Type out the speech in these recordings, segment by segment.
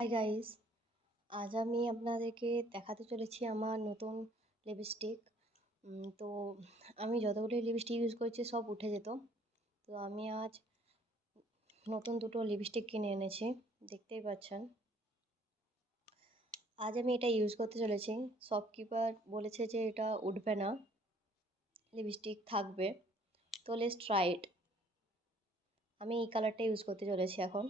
Hi guys, আজ আমি আপনাদেরকে দেখাতে চলেছি আমার নতুন লিপস্টিক। তো আমি যতগুলো লিপস্টিক ইউজ করছি সব উঠে যেত। তো আমি আজ নতুন দুটো লিপস্টিক কিনে এনেছি, দেখতেই পাচ্ছেন। আজ আমি এটা ইউজ করতে চলেছি। শপকিপার বলেছে যে এটা উঠবে না, লিপস্টিক থাকবে। তো লেটস ট্রাই ইট। আমি এই কালারটা ইউজ করতে চলেছি এখন।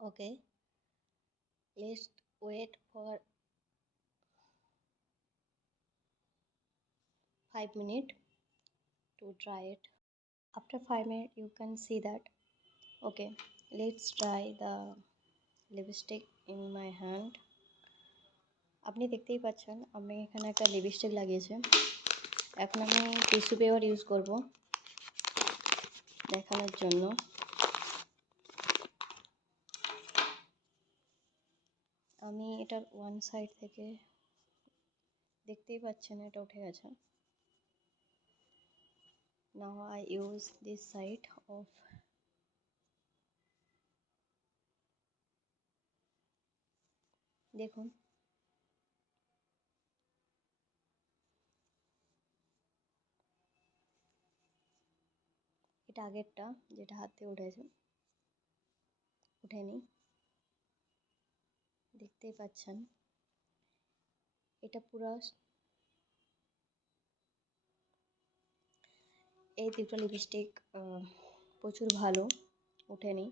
Okay, let's wait for 5 minutes to try it. After 5 minutes you can see that. Okay, let's try the lipstick in my hand. আপনি দেখতেই পাচ্ছেন আমি এখানে একটা লিপস্টিক লাগিয়েছি। এখন আমি টিস্যু পেপার ইউজ করব দেখানোর জন্য। আমি এটার ওয়ান সাইড থেকে দেখতেই পাচ্ছেন এটা উঠে গেছে। Now I use this side of. দেখুন, এটা আগেরটা যেটা হাতে উঠেছে, উঠেনি, দেখতেই পাচ্ছেন। এটা পুরো এই দুটো লিপস্টিক প্রচুর ভালো, ওঠেনি।